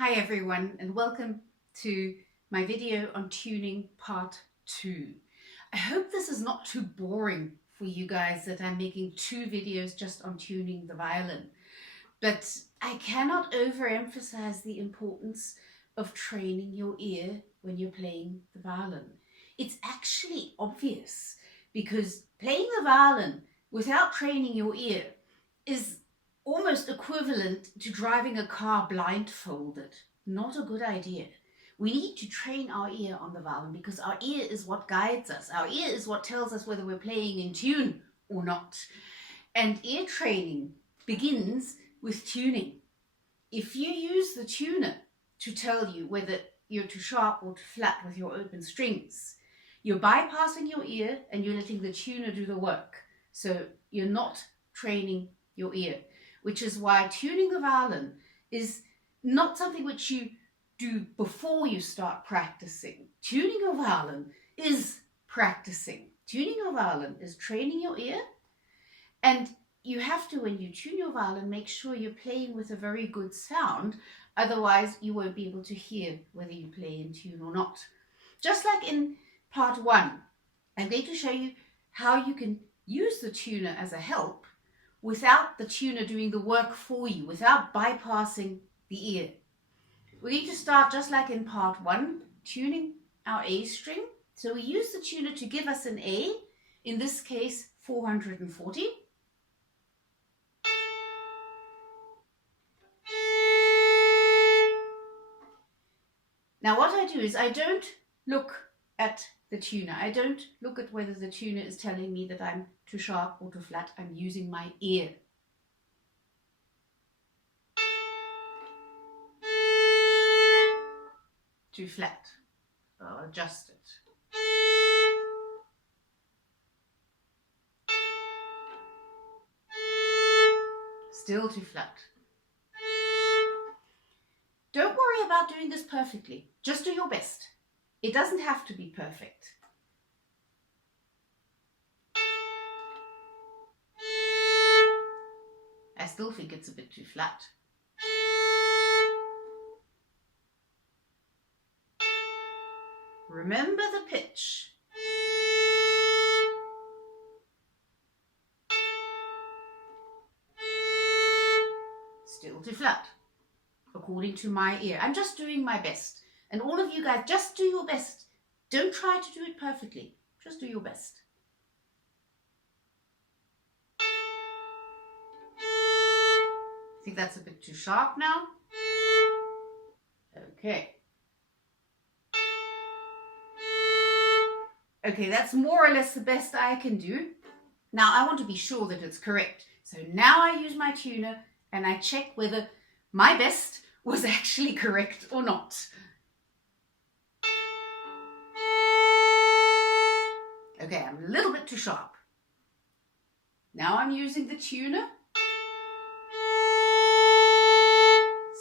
Hi everyone, and welcome to my video on tuning part 2. I hope this is not too boring for you guys that I'm making 2 videos just on tuning the violin. But I cannot overemphasize the importance of training your ear when you're playing the violin. It's actually obvious because playing the violin without training your ear is almost equivalent to driving a car blindfolded. Not a good idea. We need to train our ear on the violin because our ear is what guides us. Our ear is what tells us whether we're playing in tune or not. And ear training begins with tuning. If you use the tuner to tell you whether you're too sharp or too flat with your open strings, you're bypassing your ear and you're letting the tuner do the work. So you're not training your ear, which is why tuning the violin is not something which you do before you start practicing. Tuning your violin is practicing. Tuning your violin is training your ear, and you have to, when you tune your violin, make sure you're playing with a very good sound. Otherwise, you won't be able to hear whether you play in tune or not. Just like in part 1, I'm going to show you how you can use the tuner as a help without the tuner doing the work for you, without bypassing the ear. We're going to start just like in part 1, tuning our A string. So we use the tuner to give us an A, in this case 440. Now what I do is I don't look at the tuner. I don't look at whether the tuner is telling me that I'm too sharp or too flat. I'm using my ear. Too flat. I'll adjust it. Still too flat. Don't worry about doing this perfectly. Just do your best. It doesn't have to be perfect. I still think it's a bit too flat. Remember the pitch. Still too flat, according to my ear. I'm just doing my best. And all of you guys, just do your best. Don't try to do it perfectly. Just do your best. I think that's a bit too sharp now. Okay. Okay, that's more or less the best I can do. Now I want to be sure that it's correct. So now I use my tuner and I check whether my best was actually correct or not. Okay, I'm a little bit too sharp. Now I'm using the tuner.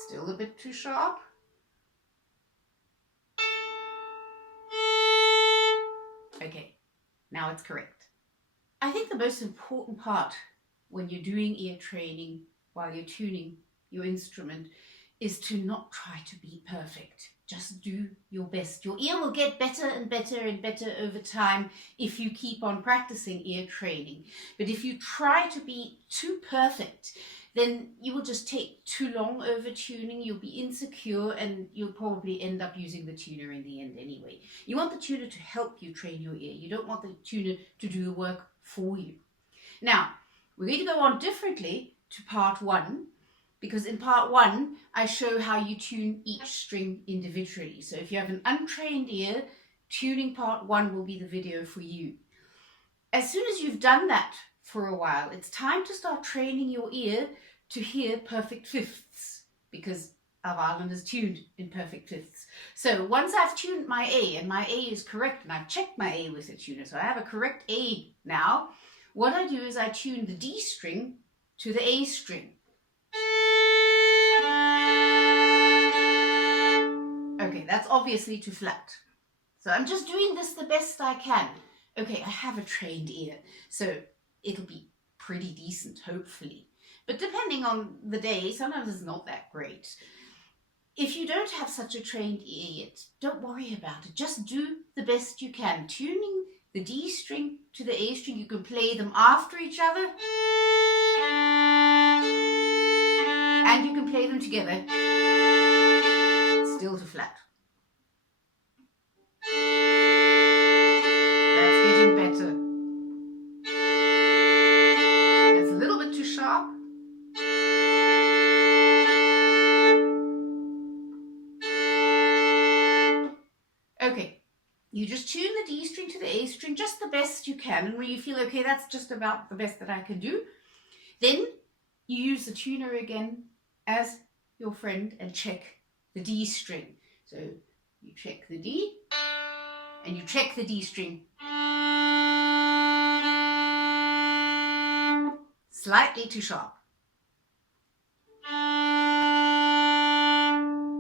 Still a bit too sharp. Okay, now it's correct. I think the most important part when you're doing ear training while you're tuning your instrument is to not try to be perfect. Just do your best. Your ear will get better and better and better over time if you keep on practicing ear training. But if you try to be too perfect, then you will just take too long over tuning, you'll be insecure, and you'll probably end up using the tuner in the end anyway. You want the tuner to help you train your ear. You don't want the tuner to do the work for you. Now, we're going to go on differently to part 1, because in part 1, I show how you tune each string individually. So if you have an untrained ear, tuning part 1 will be the video for you. As soon as you've done that for a while, it's time to start training your ear to hear perfect fifths, because our violin is tuned in perfect fifths. So once I've tuned my A, and my A is correct, and I've checked my A with the tuner, so I have a correct A now, what I do is I tune the D string to the A string. Okay, that's obviously too flat. So I'm just doing this the best I can. Okay, I have a trained ear, so it'll be pretty decent, hopefully. But depending on the day, sometimes it's not that great. If you don't have such a trained ear yet, don't worry about it. Just do the best you can. Tuning the D string to the A string, you can play them after each other. And you can play them together. Still to flat. That's getting better. That's a little bit too sharp. Okay, you just tune the D string to the A string just the best you can, and when you feel okay, that's just about the best that I can do, then you use the tuner again as your friend and check the D string. So you check the D and you check the D string. Slightly too sharp.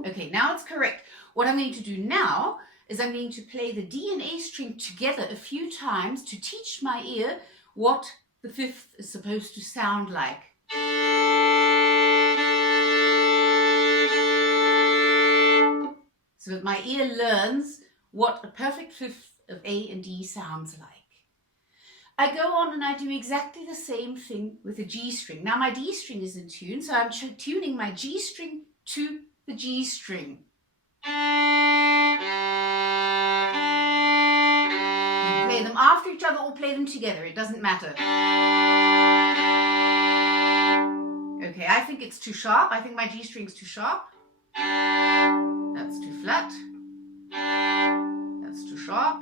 Okay, now it's correct. What I'm going to do now is I'm going to play the D and A string together a few times to teach my ear what the fifth is supposed to sound like. So that my ear learns what a perfect fifth of A and D sounds like. I go on and I do exactly the same thing with the G string. Now my D string is in tune, so I'm tuning my G string to the G string. You can play them after each other or play them together, it doesn't matter. Okay, I think it's too sharp. I think my G string's too sharp. That's too flat. That's too sharp.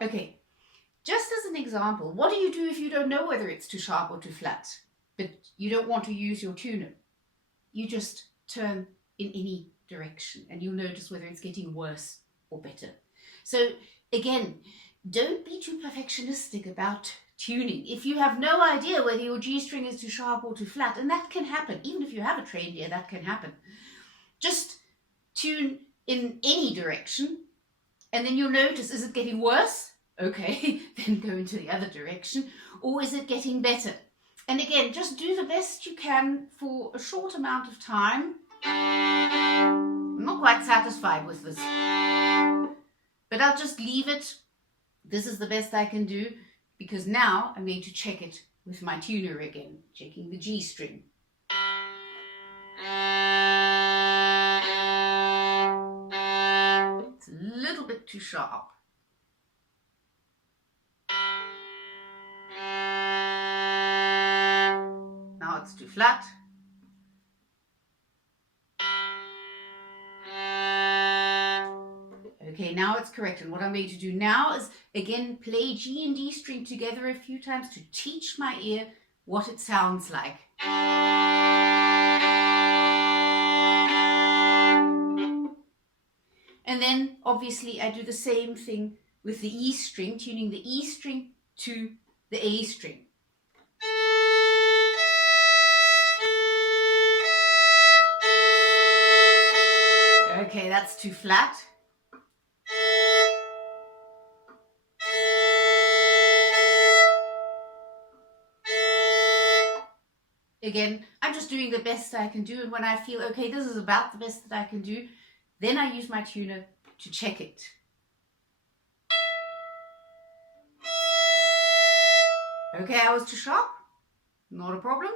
Okay, just as an example, what do you do if you don't know whether it's too sharp or too flat, but you don't want to use your tuner? You just turn in any direction and you'll notice whether it's getting worse or better. So again, don't be too perfectionistic about tuning. If you have no idea whether your G string is too sharp or too flat, and that can happen, even if you have a trained ear, that can happen. Just tune in any direction and then you'll notice, is it getting worse? Okay, then go into the other direction. Or is it getting better? And again, just do the best you can for a short amount of time. I'm not quite satisfied with this, but I'll just leave it. This is the best I can do, because now I'm going to check it with my tuner again, checking the G string. It's a little bit too sharp. Now it's too flat. Okay, now it's correct. And what I'm going to do now is, again, play G and D string together a few times to teach my ear what it sounds like. And then, obviously, I do the same thing with the E string, tuning the E string to the A string. Okay, that's too flat. Again, I'm just doing the best I can do, and when I feel, okay, this is about the best that I can do, then I use my tuner to check it. Okay, I was too sharp. Not a problem.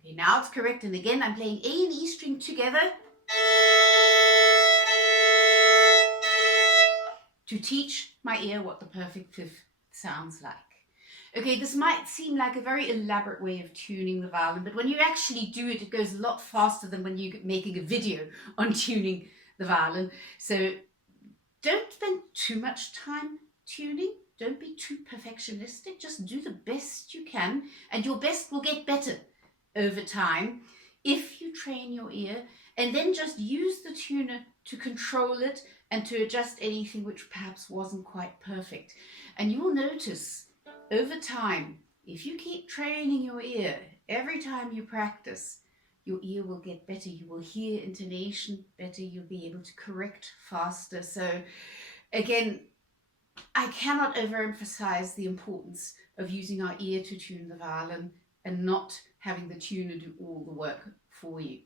Okay, now it's correct, and again, I'm playing A and E string together to teach my ear what the perfect fifth sounds like. Okay, this might seem like a very elaborate way of tuning the violin, but when you actually do it, it goes a lot faster than when you're making a video on tuning the violin. So don't spend too much time tuning. Don't be too perfectionistic. Just do the best you can, and your best will get better over time if you train your ear, and then just use the tuner to control it and to adjust anything which perhaps wasn't quite perfect. And you will notice over time, if you keep training your ear, every time you practice, your ear will get better. You will hear intonation better. You'll be able to correct faster. So again, I cannot overemphasize the importance of using our ear to tune the violin and not having the tuner do all the work for you.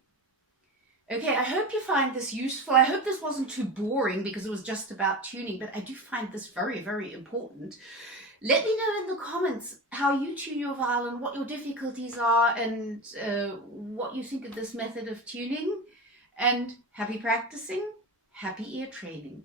Okay, I hope you find this useful. I hope this wasn't too boring because it was just about tuning, but I do find this very, very important. Let me know in the comments how you tune your violin, what your difficulties are, and what you think of this method of tuning. And happy practicing, happy ear training.